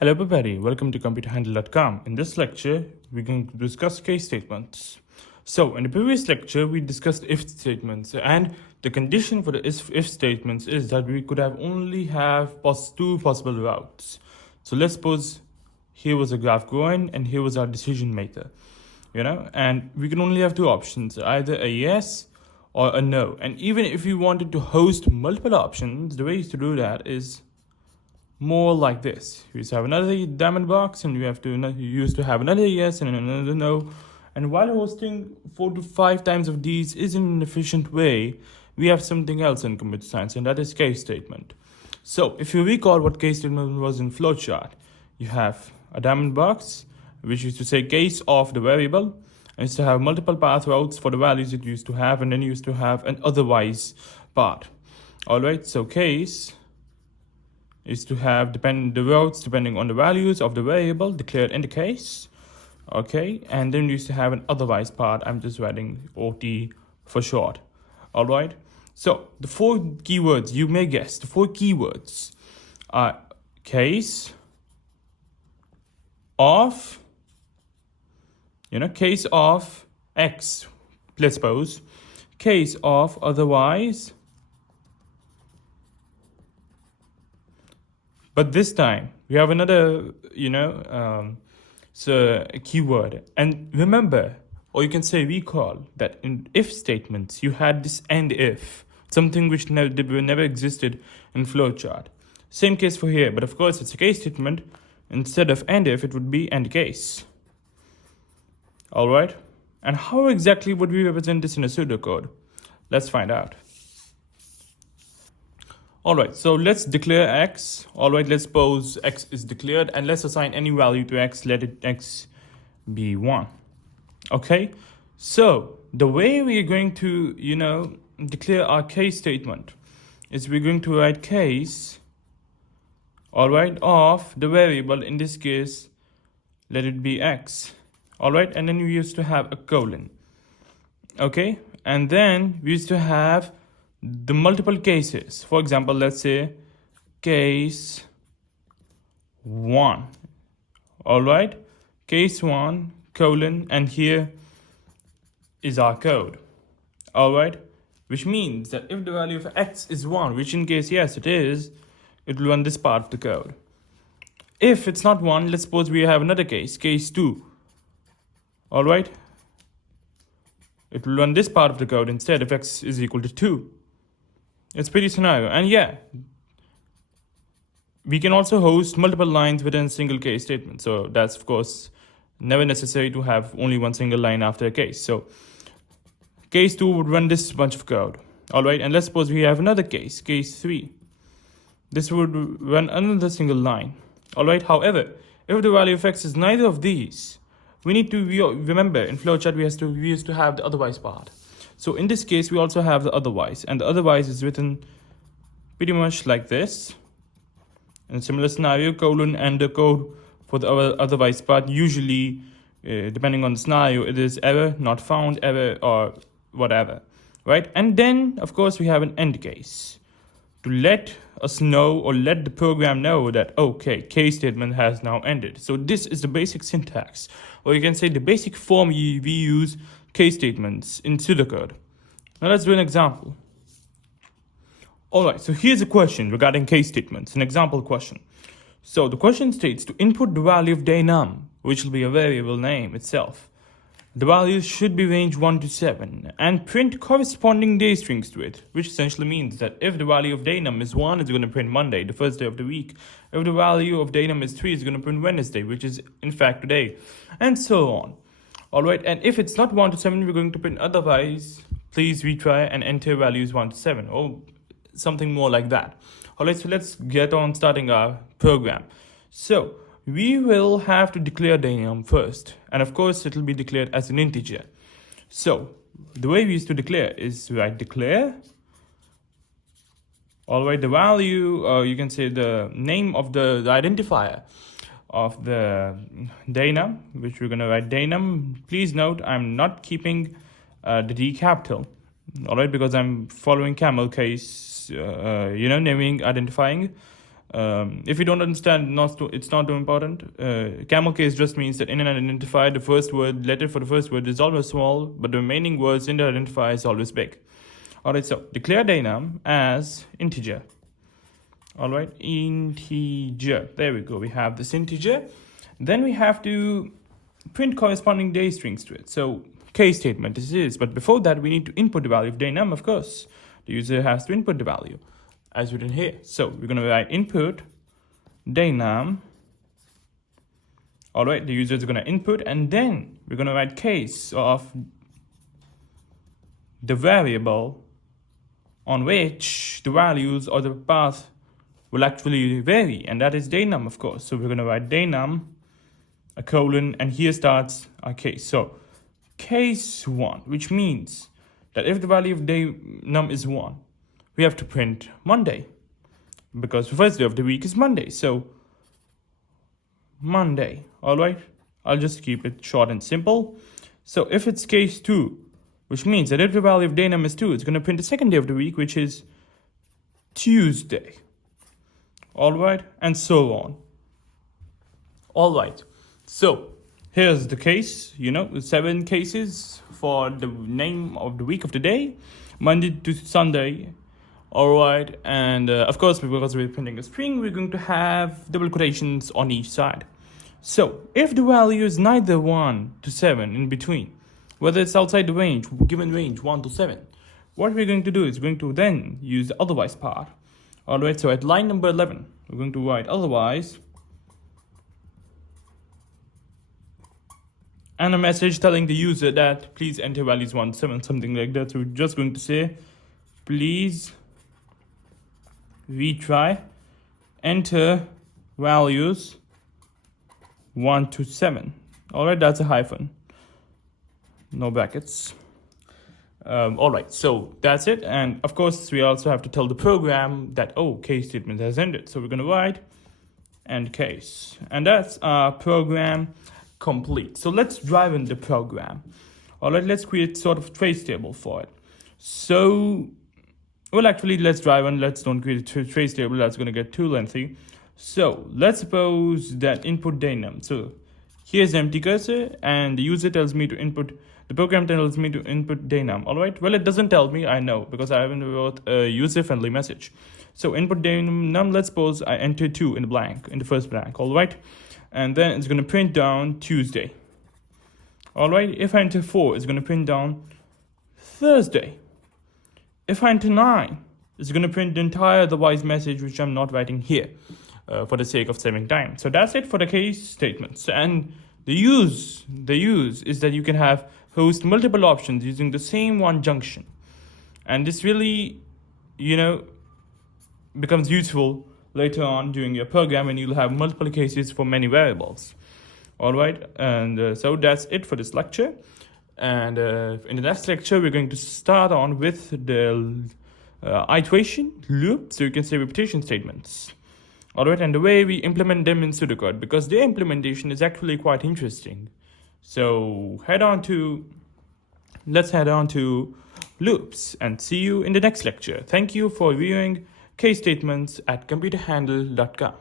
Hello everybody, welcome to computerhandle.com. In this lecture, we're going to discuss case statements. So in the previous lecture, we discussed if statements, and the condition for the if statements is that we could have only have two possible routes. So let's suppose here was a graph going and here was our decision maker, and we can only have two options, either a yes or a no. And even if we wanted to host multiple options, the way to do that is more like this. You used to have another diamond box and you used to have another yes and another no. And while hosting 4 to 5 times of these isn't an efficient way, we have something else in computer science, and that is case statement. So if you recall what case statement was in flowchart, you have a diamond box, which used to say case of the variable, and used to have multiple path routes for the values it used to have, and then you used to have an otherwise part. Alright, so case is to have the routes depending on the values of the variable declared in the case. Okay, and then we used to have an otherwise part. I'm just writing OT for short. All right, so the 4 keywords, you may guess, the 4 keywords are case of, case of X, let's suppose, case of otherwise. But this time we have another, a keyword. And remember, or you can say recall, that in if statements you had this and if, something which never existed in flowchart. Same case for here, but of course it's a case statement. Instead of and if, it would be and case. All right. And how exactly would we represent this in a pseudocode? Let's find out. Alright, so let's declare x. Alright, let's suppose x is declared, and let's assign any value to x. Let it x be 1. Okay, so the way we are going to, declare our case statement is we're going to write case, alright, of the variable, in this case, let it be x. Alright, and then we used to have a colon. Okay, and then we used to have the multiple cases. For example, let's say case 1. All right, case 1 colon, and here is our code. All right, which means that if the value of x is 1, which in case yes it is, it will run this part of the code. If it's not 1, let's suppose we have another case 2. All right, it will run this part of the code instead if x is equal to 2. It's pretty scenario. And yeah, we can also host multiple lines within a single case statement. So that's, of course, never necessary to have only one single line after a case. So case 2 would run this bunch of code. All right, and let's suppose we have another case 3. This would run another single line. All right, however, if the value of x is neither of these, we need to remember in flowchart we used to have the otherwise part. So in this case, we also have the otherwise, and the otherwise is written pretty much like this. In a similar scenario, colon and the code for the otherwise part, usually, depending on the scenario, it is error, not found, error, or whatever, right? And then, of course, we have an end case to let us know, or let the program know that, okay, case statement has now ended. So this is the basic syntax, or you can say the basic form we use case statements in pseudocode. Now let's do an example. Alright, so here's a question regarding case statements, an example question. So the question states to input the value of day num, which will be a variable name itself. The values should be range 1 to 7, and print corresponding day strings to it, which essentially means that if the value of day num is 1, it's going to print Monday, the first day of the week. If the value of day num is 3, it's going to print Wednesday, which is in fact today, and so on. Alright, and if it's not 1 to 7, we're going to print otherwise, please retry and enter values 1 to 7, or something more like that. Alright, so let's get on starting our program. So we will have to declare day num first, and of course it will be declared as an integer. So the way we used to declare is write declare. Alright, the value, you can say the name of the identifier of the day num, which we're going to write day num. Please note, I'm not keeping the D capital, all right, because I'm following camel case, naming, identifying. If you don't understand, it's not too important. Camel case just means that in an identifier, the first letter for the first word is always small, but the remaining words in the identifier is always big. Alright, so declare dynam as integer. Alright, integer. There we go. We have this integer. Then we have to print corresponding day strings to it. So case statement this is, but before that we need to input the value of dynam, of course. The user has to input the value as written here. So we're going to write input dynam. Alright, the user is going to input, and then we're going to write case of the variable on which the values or the path will actually vary, and that is dynam, of course. So we're going to write dynam, a colon, and here starts our case. So case 1, which means that if the value of dynam is 1, we have to print Monday, because the first day of the week is Monday. So Monday. All right, I'll just keep it short and simple. So if it's case 2, which means that if the value of dynam is 2, it's going to print the second day of the week, which is Tuesday. All right, and so on. All right, so here's the case, 7 cases for the name of the week of the day, Monday to Sunday. All right, and of course, because we're printing a string, we're going to have double quotations on each side. So if the value is neither 1 to 7 in between, whether it's outside the range, given range 1 to 7, what we're going to do is we're going to then use the otherwise part. All right, so at line number 11, we're going to write otherwise, and a message telling the user that please enter values 1 to 7, something like that. So we're just going to say, please retry, enter values 1 to 7. All right, that's a hyphen, no brackets. All right, so that's it. And of course, we also have to tell the program that, case statement has ended. So we're going to write end case, and that's our program complete. So let's drive in the program. All right, let's create sort of trace table for it. So, well, actually, let's drive in. Let's don't create a trace table. That's going to get too lengthy. So let's suppose that input dynam. So here's the empty cursor, and the user tells me to input. The program tells me to input dynam. All right. Well, it doesn't tell me. I know, because I haven't wrote a user-friendly message. So input dynam. Let's suppose I enter 2 in the first blank. All right. And then it's going to print down Tuesday. All right. If I enter 4, it's going to print down Thursday. If I enter 9, it's going to print the entire otherwise message, which I'm not writing here for the sake of saving time. So that's it for the case statements. And the use is that you can host multiple options using the same one junction. And this really, becomes useful later on during your program, and you'll have multiple cases for many variables. All right, and so that's it for this lecture. And in the next lecture, we're going to start on with the iteration loop, so you can say repetition statements. All right, and the way we implement them in pseudocode, because their implementation is actually quite interesting. So let's head on to loops, and see you in the next lecture. Thank you for viewing case statements at computerhandle.com.